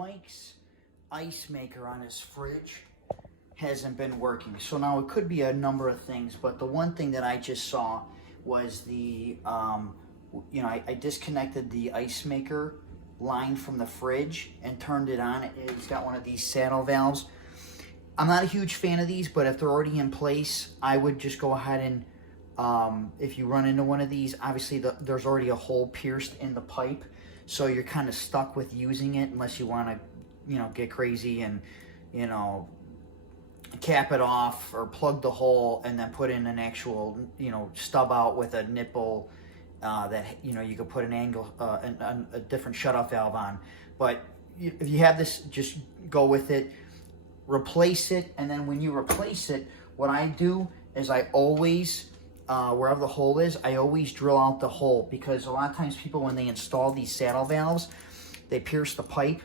Mike's Icemaker on his fridge hasn't been working. So now it could be a number of things, but the one thing that I just saw was the, I disconnected the Icemaker line from the fridge and turned it on. It's got one of these saddle valves. I'm not a huge fan of these, but if they're already in place, I would just go ahead and, if you run into one of these, obviously there's already a hole pierced in the pipe, so you're kind of stuck with using it unless you want to, get crazy and, cap it off or plug the hole and then put in an actual, stub out with a nipple that, you could put an angle, a different shutoff valve on. But if you have this, just go with it. Replace it, and then when you replace it, what I do is I always, wherever the hole is, I always drill out the hole, because a lot of times people, when they install these saddle valves, they pierce the pipe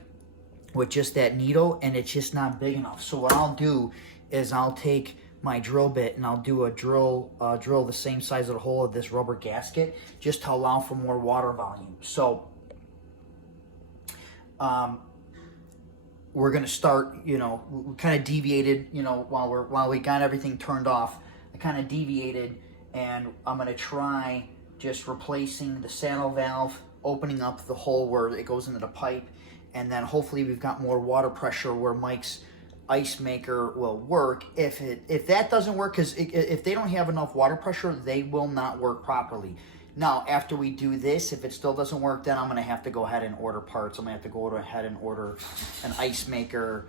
with just that needle, and it's just not big enough. So what I'll do is I'll take my drill bit and I'll do a drill the same size of the hole of this rubber gasket, just to allow for more water volume. So we're gonna start, we kind of deviated, while we got everything turned off, I kind of deviated, and I'm gonna try just replacing the saddle valve, opening up the hole where it goes into the pipe, and then hopefully we've got more water pressure where Mike's Icemaker will work. If that doesn't work, because if they don't have enough water pressure, they will not work properly. Now, after we do this, if it still doesn't work, then I'm going to have to go ahead and order parts. I'm going to have to go ahead and order an Icemaker,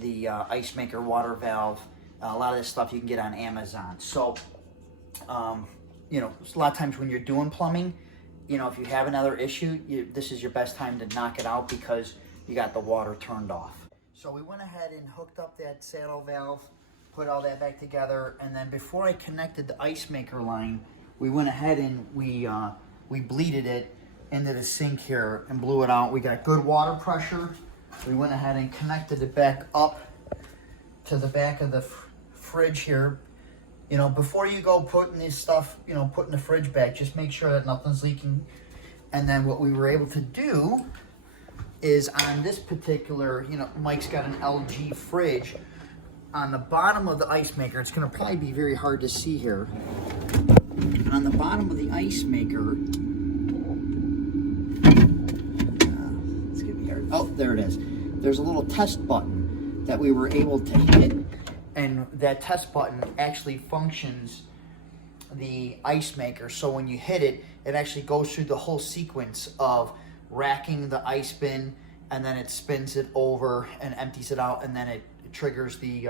the Icemaker water valve. A lot of this stuff you can get on Amazon. So, a lot of times when you're doing plumbing, if you have another issue, this is your best time to knock it out, because you got the water turned off. So we went ahead and hooked up that saddle valve, put all that back together, and then before I connected the Icemaker line, we went ahead and we bleeded it into the sink here and blew it out. We got good water pressure. We went ahead and connected it back up to the back of the fridge here. Before you go putting this stuff, putting the fridge back, just make sure that nothing's leaking. And then what we were able to do is on this particular, Mike's got an LG fridge. On the bottom of the Icemaker, it's going to probably be very hard to see here. On the bottom of the Icemaker, let's get me here. Oh, there it is. There's a little test button that we were able to hit, and that test button actually functions the Icemaker. So when you hit it, it actually goes through the whole sequence of racking the ice bin, and then it spins it over and empties it out, and then it triggers the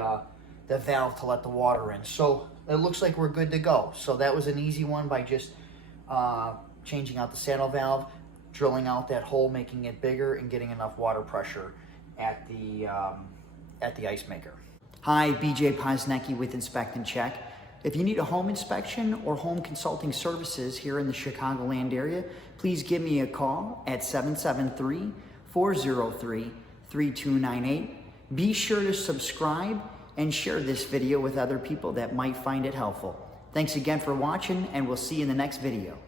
valve to let the water in. So it looks like we're good to go. So that was an easy one by just changing out the saddle valve, drilling out that hole, making it bigger, and getting enough water pressure at the Icemaker. Hi, BJ Poznecki with Inspect and Check. If you need a home inspection or home consulting services here in the Chicagoland area, please give me a call at 773-403-3298. Be sure to subscribe and share this video with other people that might find it helpful. Thanks again for watching, and we'll see you in the next video.